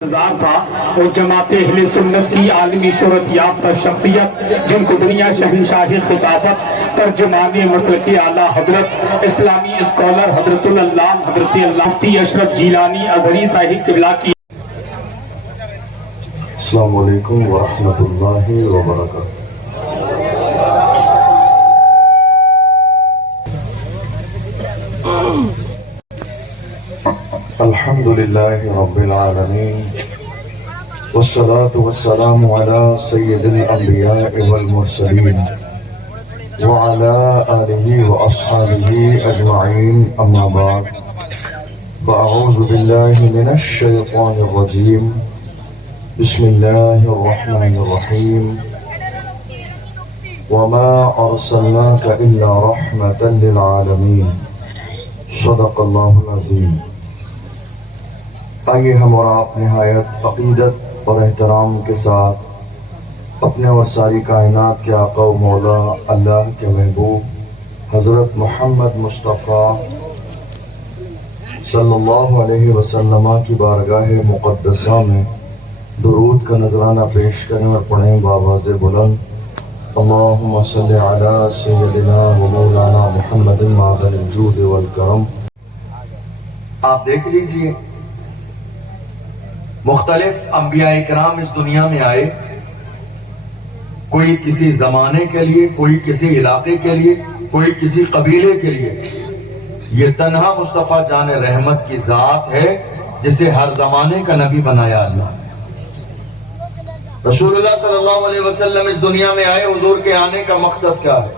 تھا وہ جماعت اہل سنت کی عالمی شہرت یافتہ شخصیت جن کو دنیا شہنشاہی خطابت ترجمان مسلک اعلیٰ حضرت اسلامی اسکالر حضرت العلامہ حضرت مفتی اشرف جیلانی ازہری صاحب قبلہ کی السلام علیکم ورحمۃ اللہ وبرکاتہ۔ الحمد للہ رب العالمین والصلاة والسلام علی سید الانبیاء والمرسلین وعلی آلہ واصحابہ اجمعین، اما بعد فاعوذ باللہ من الشیطان الرجیم، بسم اللہ الرحمن الرحیم، وما ارسلناک الا رحمة للعالمین، صدق اللہ العظیم۔ آئیے ہم اور آپ نہایت عقیدت اور احترام کے ساتھ اپنے اور ساری کائنات کے آقا و مولا اللہ کے محبوب حضرت محمد مصطفیٰ صلی اللہ علیہ وسلم کی بارگاہ مقدسہ میں درود کا نذرانہ پیش کریں اور پڑھیں بآواز بلند، اللہم صلی علی سیدنا و مولانا محمد معدن الجود والکرم۔ آپ دیکھ لیجئے، مختلف انبیاء کرام اس دنیا میں آئے، کوئی کسی زمانے کے لیے، کوئی کسی علاقے کے لیے، کوئی کسی قبیلے کے لیے۔ یہ تنہا مصطفیٰ جان رحمت کی ذات ہے جسے ہر زمانے کا نبی بنایا اللہ۔ رسول اللہ صلی اللہ علیہ وسلم اس دنیا میں آئے، حضور کے آنے کا مقصد کیا ہے؟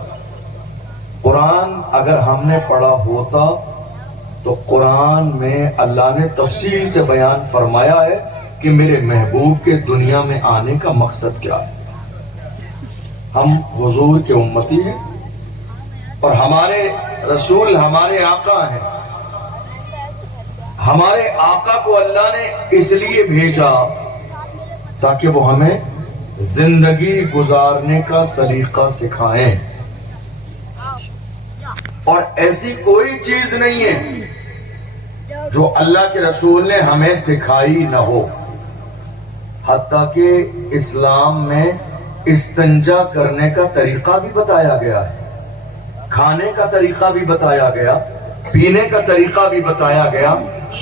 قرآن اگر ہم نے پڑھا ہوتا تو قرآن میں اللہ نے تفصیل سے بیان فرمایا ہے کہ میرے محبوب کے دنیا میں آنے کا مقصد کیا ہے۔ ہم حضور کے امتی ہیں اور ہمارے رسول ہمارے آقا ہیں۔ ہمارے آقا کو اللہ نے اس لیے بھیجا تاکہ وہ ہمیں زندگی گزارنے کا سلیقہ سکھائیں، اور ایسی کوئی چیز نہیں ہے جو اللہ کے رسول نے ہمیں سکھائی نہ ہو۔ حتیٰ کہ اسلام میں استنجا کرنے کا طریقہ بھی بتایا گیا ہے، کھانے کا طریقہ بھی بتایا گیا، پینے کا طریقہ بھی بتایا گیا،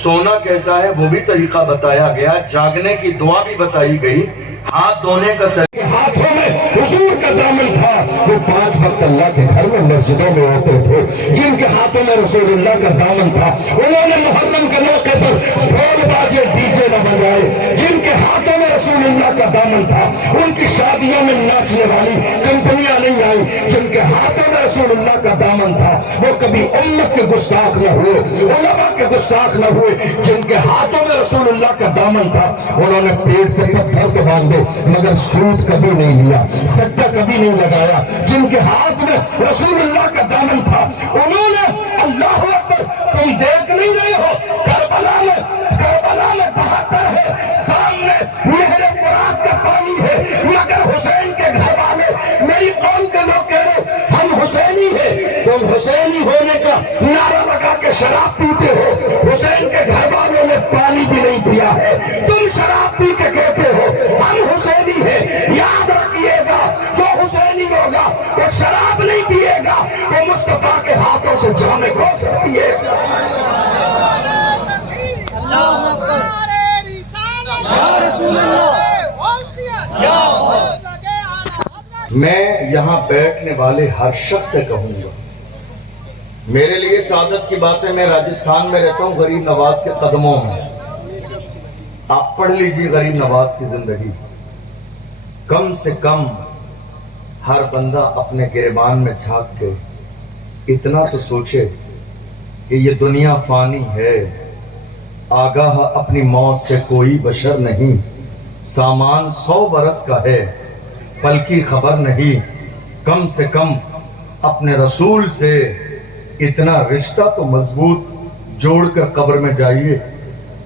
سونا کیسا ہے وہ بھی طریقہ بتایا گیا، جاگنے کی دعا بھی بتائی گئی، ہاتھ دھونے کا ہاتھوں میں حضور کا دامن تھا، وہ 5 وقت اللہ کے گھر میں مسجدوں میں ہوتے تھے، جن کے ہاتھوں میں رسول اللہ کا دامن تھا انہوں نے محرم کے موقع پر ڈھول باجے ڈی جے نہ بجائے۔ جن کے ہاتھوں میں رسول اللہ کا دامن تھا ان کی شادیوں میں ناچنے والی کمپنیاں نہیں آئی۔ جن کے ہاتھوں میں رسول اللہ کا دامن تھا وہ کبھی امت کے گستاخ نہ ہوئے، علماء کے گستاخ نہ ہوئے۔ جن کے ہاتھوں میں رسول اللہ کا دامن تھا انہوں نے پیٹ سے پتھر کے باندھے مگر سود کبھی نہیں لیا، سٹا کبھی نہیں لگایا۔ جن کے ہاتھ میں رسول اللہ کا دامن تھا انہوں نے اللہ اکبر، تم دیکھ نہیں رہے ہو کربلا میں بہتا ہے سامنے نہر فرات کا پانی ہے، مگر حسین کے گھر والے میری قوم کے لوگ کہہ رہے ہم حسینی ہیں۔ تم حسینی ہونے کا نعرہ لگا کے شراب پیتے ہو، حسین کے گھر والوں نے پانی بھی نہیں پیا ہے، تم شراب پی کے کہتے ہو ہم حسینی ہیں۔ یاد رکھیے گا جو حسینی ہوگا وہ شراب نہیں پیے گا، وہ مصطفیٰ کے ہاتھوں سے جام گوشت پیے گا۔ میں یہاں بیٹھنے والے ہر شخص سے کہوں گا، میرے لیے سعادت کی بات ہے، میں راجستھان میں رہتا ہوں، غریب نواز کے قدموں میں۔ آپ پڑھ لیجئے غریب نواز کی زندگی، کم سے کم ہر بندہ اپنے گریبان میں جھانک کے اتنا تو سوچے کہ یہ دنیا فانی ہے، آگاہ اپنی موت سے کوئی بشر نہیں، سامان 100 برس کا ہے پل کی خبر نہیں۔ کم سے کم اپنے رسول سے اتنا رشتہ تو مضبوط جوڑ کر قبر میں جائیے،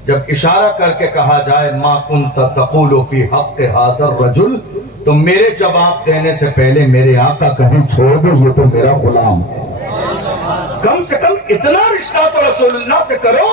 جب اشارہ کر کے کہا جائے ما کنت تقول فی حق ھذا الرجل، تو میرے جواب دینے سے پہلے میرے آقا کہیں چھوڑ دو یہ تو میرا غلام ہے۔ کم سے کم اتنا رشتہ تو رسول اللہ سے کرو،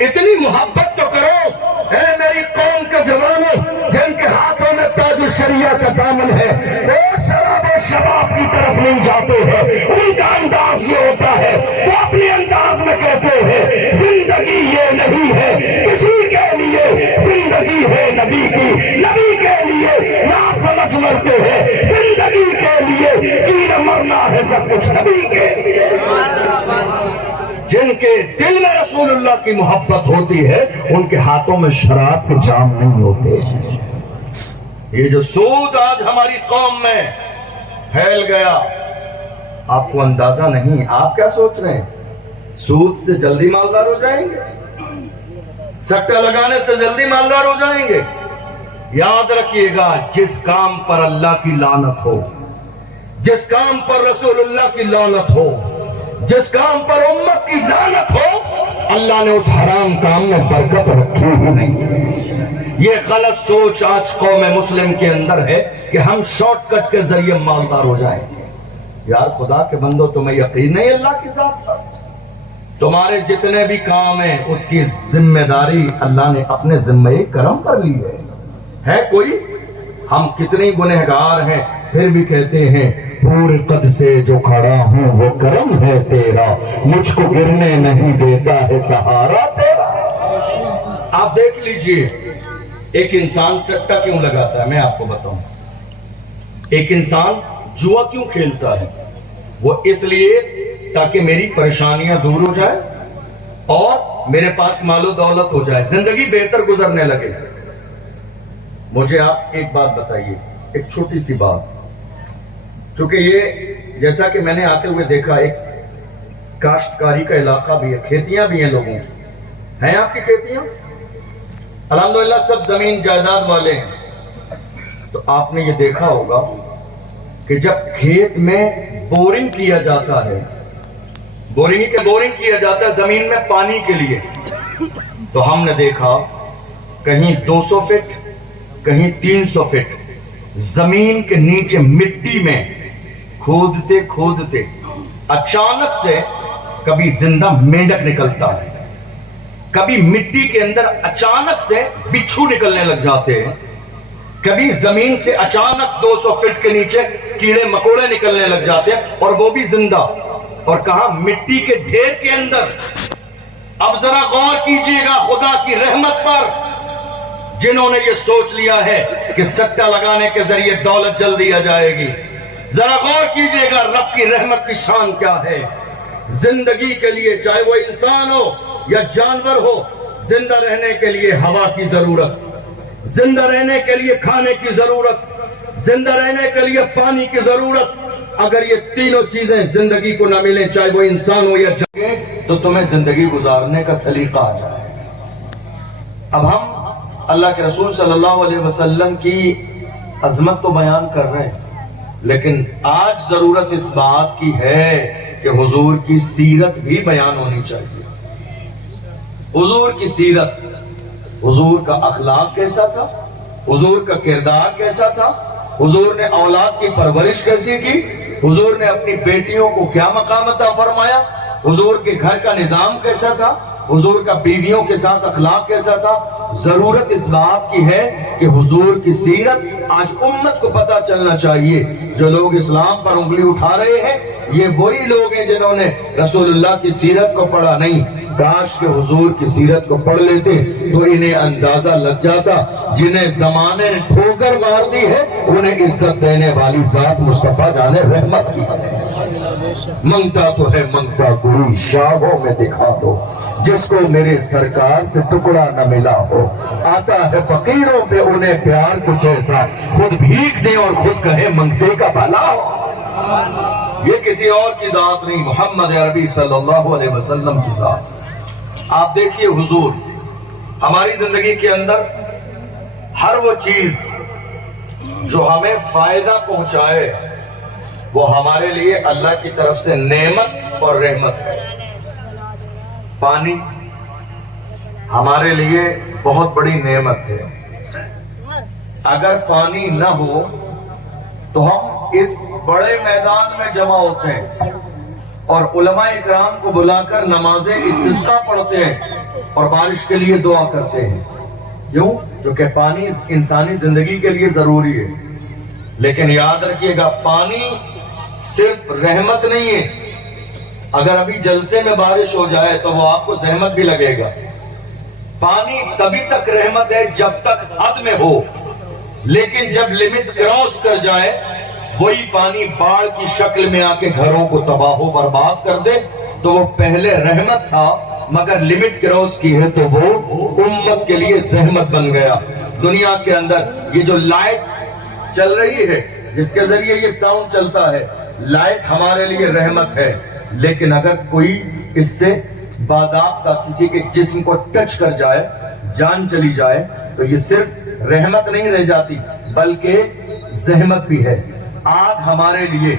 اتنی محبت تو کرو اے میری قوم کے جوانوں جن کے ہاتھوں میں تاج الشریعہ کا دامن ہے، وہ شراب و شباب کی طرف نہیں جاتے ہیں، ان کا انداز یہ ہوتا ہے، وہ اپنے انداز میں کہتے ہیں زندگی یہ نہیں ہے کسی کے لیے، زندگی ہے نبی کی، نبی کے لیے نا سمجھ مرتے ہیں، زندگی کے لیے جینا مرنا ہے سب کچھ نبی کے لیے۔ جن کے دل میں رسول اللہ کی محبت ہوتی ہے ان کے ہاتھوں میں شراب کے جام نہیں ہوتے ہیں۔ یہ جو سود آج ہماری قوم میں پھیل گیا، آپ کو اندازہ نہیں، آپ کیا سوچ رہے ہیں سود سے جلدی مالدار ہو جائیں گے، سٹہ لگانے سے جلدی مالدار ہو جائیں گے؟ یاد رکھیے گا، جس کام پر اللہ کی لعنت ہو، جس کام پر رسول اللہ کی لعنت ہو، جس کام پر امت کی لعنت ہو، اللہ نے اس حرام کام میں برکت رکھی ہی نہیں۔ یہ غلط سوچ آج قوم مسلم کے اندر ہے کہ ہم شارٹ کٹ کے ذریعے مالدار ہو جائیں گے۔ یار خدا کے بندو، تمہیں یقین نہیں اللہ کی ذات پر؟ تمہارے جتنے بھی کام ہیں اس کی ذمہ داری اللہ نے اپنے ذمہ کرم پر لی ہے کوئی؟ ہم کتنی گنہگار ہیں پھر بھی کہتے ہیں پورے قد سے جو کھڑا ہوں وہ کرم ہے تیرا، مجھ کو گرنے نہیں دیتا ہے سہارا تیرا۔ آپ دیکھ لیجئے، ایک انسان سٹہ کیوں لگاتا ہے؟ میں آپ کو بتاؤں، ایک انسان جوا کیوں کھیلتا ہے؟ وہ اس لیے تاکہ میری پریشانیاں دور ہو جائے اور میرے پاس مال و دولت ہو جائے، زندگی بہتر گزرنے لگے۔ مجھے آپ ایک بات بتائیے، ایک چھوٹی سی بات، چونکہ یہ جیسا کہ میں نے آتے ہوئے دیکھا ایک کاشتکاری کا علاقہ بھی ہے، کھیتیاں بھی ہیں لوگوں کی، ہیں آپ کی کھیتیاں؟ الحمدللہ سب زمین جائیداد والے ہیں۔ تو آپ نے یہ دیکھا ہوگا کہ جب کھیت میں بورنگ کیا جاتا ہے، بورنگ کیا جاتا ہے زمین میں پانی کے لیے، تو ہم نے دیکھا کہیں 200 فٹ کہیں 300 فٹ زمین کے نیچے مٹی میں کھودتے کھودتے اچانک سے کبھی زندہ مینڈک نکلتا ہے، کبھی مٹی کے اندر اچانک سے بچھو نکلنے لگ جاتے ہیں، کبھی زمین سے اچانک 200 فٹ کے نیچے کیڑے مکوڑے نکلنے لگ جاتے ہیں، اور وہ بھی زندہ، اور کہاں؟ مٹی کے ڈھیر کے اندر۔ اب ذرا غور کیجئے گا خدا کی رحمت پر، جنہوں نے یہ سوچ لیا ہے کہ سٹہ لگانے کے ذریعے دولت جلدی آ جائے گی، ذرا غور کیجئے گا رب کی رحمت کی شان کیا ہے۔ زندگی کے لیے، چاہے وہ انسان ہو یا جانور ہو، زندہ رہنے کے لیے ہوا کی ضرورت، زندہ رہنے کے لیے کھانے کی ضرورت، زندہ رہنے کے لیے پانی کی ضرورت۔ اگر یہ تینوں چیزیں زندگی کو نہ ملیں، چاہے وہ انسان ہو یا جانور، تو تمہیں زندگی گزارنے کا سلیقہ آ جائے۔ اب ہم اللہ کے رسول صلی اللہ علیہ وسلم کی عظمت تو بیان کر رہے ہیں، لیکن آج ضرورت اس بات کی ہے کہ حضور کی سیرت بھی بیان ہونی چاہیے۔ حضور کی سیرت، حضور کا اخلاق کیسا تھا، حضور کا کردار کیسا تھا، حضور نے اولاد کی پرورش کیسی کی، حضور نے اپنی بیٹیوں کو کیا مقام عطا فرمایا، حضور کے گھر کا نظام کیسا تھا، حضور کا بیویوں کے ساتھ اخلاق کیسا تھا۔ ضرورت اس بات کی ہے کہ حضور کی سیرت آج امت کو پتہ چلنا چاہیے۔ جو لوگ اسلام پر انگلی اٹھا رہے ہیں یہ وہی لوگ ہیں جنہوں نے رسول اللہ کی سیرت کو پڑھا نہیں۔ کاش کہ حضور کی سیرت کو پڑھ لیتے تو انہیں اندازہ لگ جاتا، جنہیں زمانے نے ٹھوکر مار دی ہے انہیں عزت دینے والی ذات مصطفیٰ جان رحمت کی ہے۔ منگتا تو ہے منگتا کوئی شاہوں میں دکھا دو، جس کو میرے سرکار سے ٹکڑا نہ ملا ہو۔ آتا ہے فقیروں پہ انہیں پیار کچھ ایسا، خود بھیک دے اور خود کہے منگتے کا بھلا ہو۔ یہ کسی اور کی ذات نہیں، محمد عربی صلی اللہ علیہ وسلم کی ذات۔ آپ دیکھیے حضور ہماری زندگی کے اندر ہر وہ چیز جو ہمیں فائدہ پہنچائے وہ ہمارے لیے اللہ کی طرف سے نعمت اور رحمت ہے۔ پانی ہمارے لیے بہت بڑی نعمت ہے۔ اگر پانی نہ ہو تو ہم اس بڑے میدان میں جمع ہوتے ہیں اور علماء اکرام کو بلا کر نماز استسقاء پڑھتے ہیں اور بارش کے لیے دعا کرتے ہیں، کیوں؟ کیونکہ پانی انسانی زندگی کے لیے ضروری ہے. لیکن یاد رکھیے گا پانی صرف رحمت نہیں ہے. اگر ابھی جلسے میں بارش ہو جائے تو وہ آپ کو زحمت بھی لگے گا. پانی تبھی تک رحمت ہے جب تک حد میں ہو، لیکن جب لمٹ کراس کر جائے وہی پانی باڑھ کی شکل میں آ کے گھروں کو تباہ و برباد کر دے تو وہ پہلے رحمت تھا مگر لمٹ کراس کی ہے تو وہ امت کے لیے زحمت بن گیا. دنیا کے اندر یہ جو لائٹ چل رہی ہے جس کے ذریعے یہ ساؤنڈ چلتا ہے، لائٹ ہمارے لیے رحمت ہے، لیکن اگر کوئی اس سے باضابطہ کسی کے جسم کو ٹچ کر جائے، جان چلی جائے تو یہ صرف رحمت نہیں رہ جاتی بلکہ زحمت بھی ہے. آگ ہمارے لیے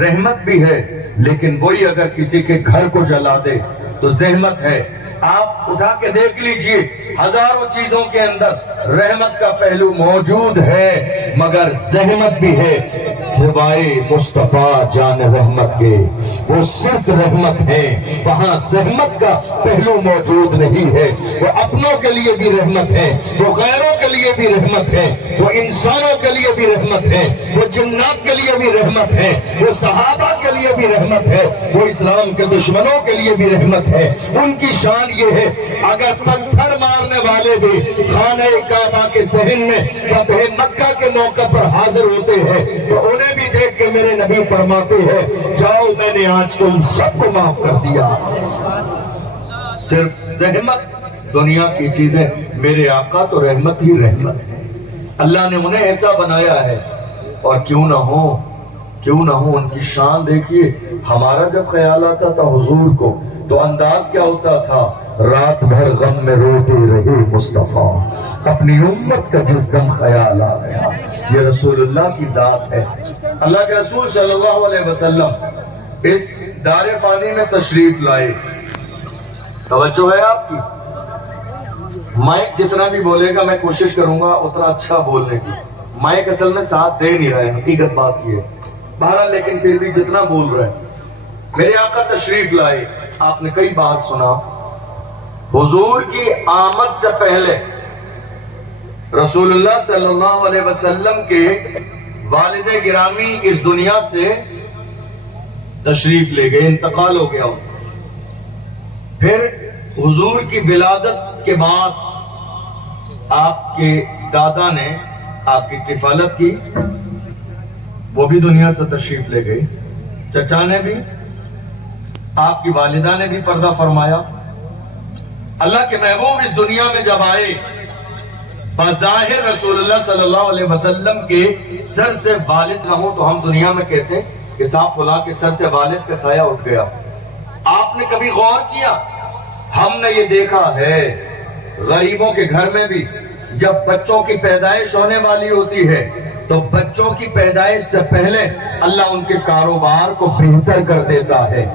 رحمت بھی ہے لیکن وہی اگر کسی کے گھر کو جلا دے تو زحمت ہے. آپ اٹھا کے دیکھ لیجئے ہزاروں چیزوں کے اندر رحمت کا پہلو موجود ہے مگر زحمت بھی ہے. سوائے مصطفیٰ جان رحمت کے وہ صرف رحمت ہے، وہاں زحمت کا پہلو موجود نہیں ہے. وہ اپنوں کے لیے بھی رحمت ہے، وہ غیروں کے لیے بھی رحمت ہے، وہ انسانوں کے لیے بھی رحمت ہے، وہ جنات کے لیے بھی رحمت ہے، وہ صحابہ کے لیے بھی رحمت ہے، وہ اسلام کے دشمنوں کے لیے بھی رحمت ہے. ان کی شان یہ ہے اگر پتھر مارنے والے بھی خانہ کعبہ کے صحن میں فتح مکہ کے موقع پر حاضر ہوتے ہیں تو انہیں بھی دیکھ کے میرے نبی فرماتے ہیں جاؤ میں نے آج تم سب کو معاف کر دیا. صرف زحمت دنیا کی چیزیں، میرے آقا تو رحمت ہی رحمت ہے. اللہ نے انہیں ایسا بنایا ہے اور کیوں نہ ہو ان کی شان دیکھیے. ہمارا جب خیال آتا تھا حضور کو تو انداز کیا ہوتا تھا، رات بھر غم میں روتے رہے مصطفیٰ، اپنی امت کا جس دم خیال آ گیا. یہ رسول اللہ کی ذات ہے. اللہ کے رسول صلی اللہ علیہ وسلم اس دار فانی میں تشریف لائے. توجہ ہے آپ کی؟ مائک جتنا بھی بولے گا میں کوشش کروں گا اتنا اچھا بولنے کی. مائک اصل میں ساتھ دے نہیں رہے، حقیقت بات یہ ہے. بہرحال لیکن پھر بھی جتنا بول رہے میرے آقا تشریف لائے. آپ نے کئی بار سنا حضور کی آمد سے پہلے رسول اللہ صلی اللہ علیہ وسلم کے والد گرامی اس دنیا سے تشریف لے گئے، انتقال ہو گیا. پھر حضور کی ولادت کے بعد آپ کے دادا نے آپ کی کفالت کی، وہ بھی دنیا سے تشریف لے گئے. چچا نے بھی، آپ کی والدہ نے بھی پردہ فرمایا. اللہ کے محبوب اس دنیا میں جب آئے بظاہر رسول اللہ صلی اللہ علیہ وسلم کے سر سے والد نہ ہو تو ہم دنیا میں کہتے ہیں کہ صاحب فلاں کے سر سے والد کا سایہ اٹھ گیا. آپ نے کبھی غور کیا؟ ہم نے یہ دیکھا ہے غریبوں کے گھر میں بھی جب بچوں کی پیدائش ہونے والی ہوتی ہے تو بچوں کی پیدائش سے پہلے اللہ ان کے کاروبار کو بہتر کر دیتا ہے.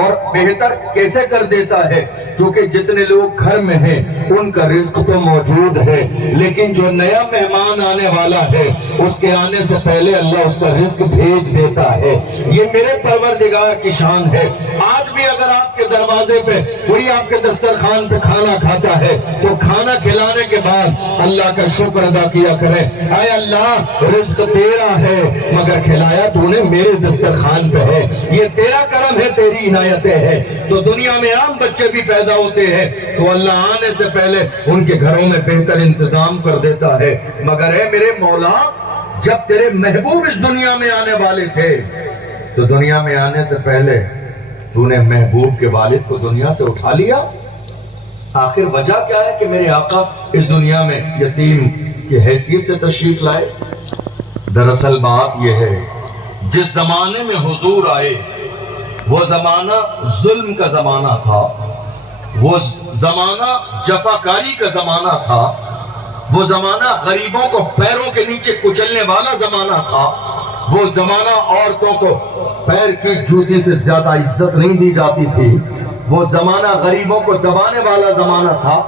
اور بہتر کیسے کر دیتا ہے؟ کیونکہ جتنے لوگ گھر میں ہیں ان کا رزق تو موجود ہے لیکن جو نیا مہمان آنے والا ہے اس کے آنے سے پہلے اللہ اس کا رزق بھیج دیتا ہے. یہ میرے پروردگار کی شان ہے. آج بھی اگر آپ کے دروازے پہ کوئی آپ کے دسترخوان پہ کھانا کھاتا ہے تو کھانا کھلانے کے بعد اللہ کا شکر ادا کیا کریں، اے اللہ رزق تیرا ہے مگر کھلایا تو نے میرے دسترخوان پہ ہے، یہ تیرا کرم ہے، تیری عنایتیں ہے. تو دنیا میں عام بچے بھی پیدا ہوتے ہیں تو اللہ آنے سے پہلے ان کے گھروں میں بہتر انتظام کر دیتا ہے. مگر اے میرے مولا جب تیرے محبوب اس دنیا میں آنے والے تھے تو دنیا میں آنے سے پہلے تو نے محبوب کے والد کو دنیا سے اٹھا لیا. آخر وجہ کیا ہے کہ میرے آقا اس دنیا میں یتیم کی حیثیت سے تشریف لائے؟ دراصل بات یہ ہے جس زمانے میں حضور آئے وہ زمانہ ظلم کا زمانہ تھا، وہ زمانہ جفاکاری کا زمانہ تھا، وہ زمانہ غریبوں کو پیروں کے نیچے کچلنے والا زمانہ تھا، وہ زمانہ عورتوں کو پیر کی جوتی سے زیادہ عزت نہیں دی جاتی تھی، وہ زمانہ غریبوں کو دبانے والا زمانہ تھا.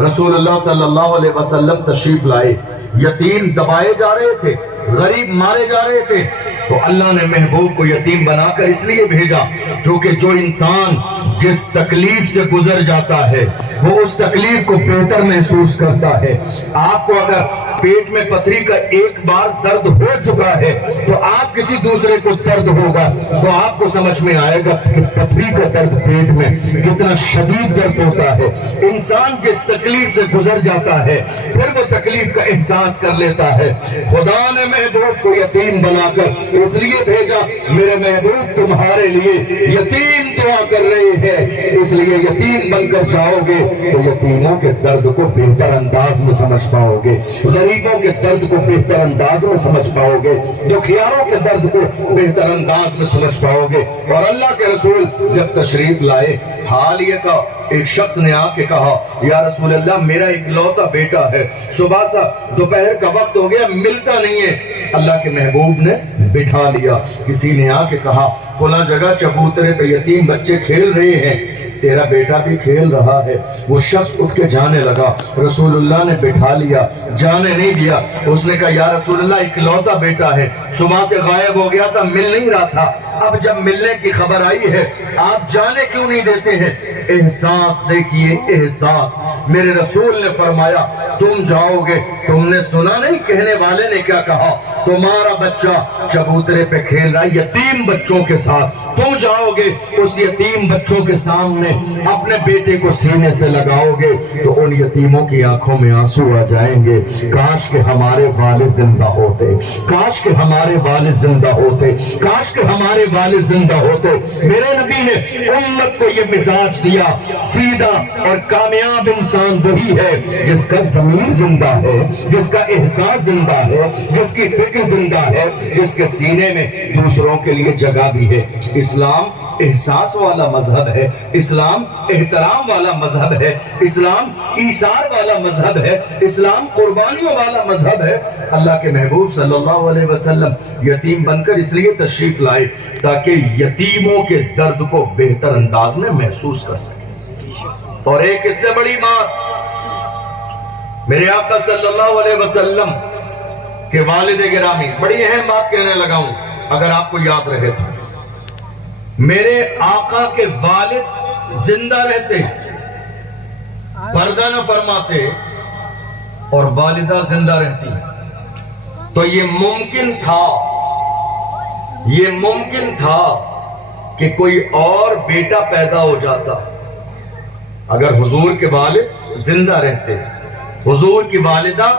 رسول اللہ صلی اللہ علیہ وسلم تشریف لائے، یتیم دبائے جا رہے تھے، غریب مارے جا رہے تھے. تو اللہ نے محبوب کو یتیم بنا کر اس لیے بھیجا کیونکہ جو انسان جس تکلیف سے گزر جاتا ہے وہ اس تکلیف کو بہتر محسوس کرتا ہے. آپ کو اگر پیٹ میں پتھری کا ایک بار درد ہو چکا ہے تو آپ کسی دوسرے کو درد ہوگا تو آپ کو سمجھ میں آئے گا کہ پتھری کا درد پیٹ میں کتنا شدید درد ہوتا ہے. انسان جس تکلیف سے گزر جاتا ہے پھر وہ تکلیف کا احساس کر لیتا ہے. خدا نے محبوب کو یتیم بنا کر اس لیے بھیجا میرے محبوب تمہارے لیے یتیم دعا کر رہے ہیں, اس لیے یتیم بن کر جاؤ گے تو یتیموں کے درد کو بہتر انداز میں سمجھ پاؤ گے, غریبوں کے درد کو بہتر انداز میں سمجھ پاؤ گے, دکھیاروں کے درد کو بہتر انداز میں سمجھ پاؤ گے. اور اللہ کے رسول جب تشریف لائے حال یہ تھا ایک شخص نے آ کے کہا یا رسول اللہ میرا اکلوتا بیٹا ہے, صبح سے دوپہر کا وقت ہو گیا ملتا نہیں ہے. اللہ کے محبوب نے بٹھا لیا. کسی نے آ کے کہا فلاں جگہ چبوترے پہ یتیم بچے کھیل رہے ہیں, تیرا بیٹا بھی کھیل رہا ہے. وہ شخص اٹھ کے جانے لگا, رسول اللہ نے بٹھا لیا, جانے نہیں دیا. اس نے کہا یا رسول اللہ اکلوتا بیٹا ہے, صبح سے غائب ہو گیا تھا, مل نہیں رہا تھا, اب جب ملنے کی خبر آئی ہے آپ جانے کیوں نہیں دیتے ہیں؟ احساس دیکھیے احساس. میرے رسول نے فرمایا تم جاؤ گے, تم نے سنا نہیں کہنے والے نے کیا کہا, تمہارا بچہ چبوترے پہ کھیل رہا ہے یتیم بچوں کے ساتھ, تم جاؤ گے اس یتیم بچوں کے سامنے اپنے بیٹے کو سینے سے لگاؤ گے تو ان یتیموں کی آنکھوں میں آنسو آ جائیں گے. کاش کہ ہمارے والد زندہ ہوتے, کاش کہ ہمارے والد زندہ ہوتے, کاش کہ ہمارے والد زندہ ہوتے. میرے نبی نے امت کو یہ مزاج دیا, سیدھا اور کامیاب انسان وہی ہے جس کا ضمیر زندہ ہے, جس کا احساس زندہ ہے, جس کی فکر زندہ ہے, جس کے سینے میں دوسروں کے لیے جگہ بھی ہے. اسلام احساس والا مذہب ہے, اسلام احترام والا مذہب ہے, اسلام ایثار والا مذہب ہے, اسلام قربانیوں والا مذہب ہے. اللہ کے محبوب صلی اللہ علیہ وسلم یتیم بن کر اس لیے تشریف لائے تاکہ یتیموں کے درد کو بہتر انداز میں محسوس کر سکے. اور ایک اس سے بڑی بات, میرے آقا صلی اللہ علیہ وسلم کے والد گرامی, بڑی اہم بات کہنے لگا ہوں اگر آپ کو یاد رہے تو, میرے آقا کے والد زندہ رہتے, پردہ نہ فرماتے اور والدہ زندہ رہتی تو یہ ممکن تھا کہ کوئی اور بیٹا پیدا ہو جاتا. اگر حضور کے والد زندہ رہتے, حضور کی والدہ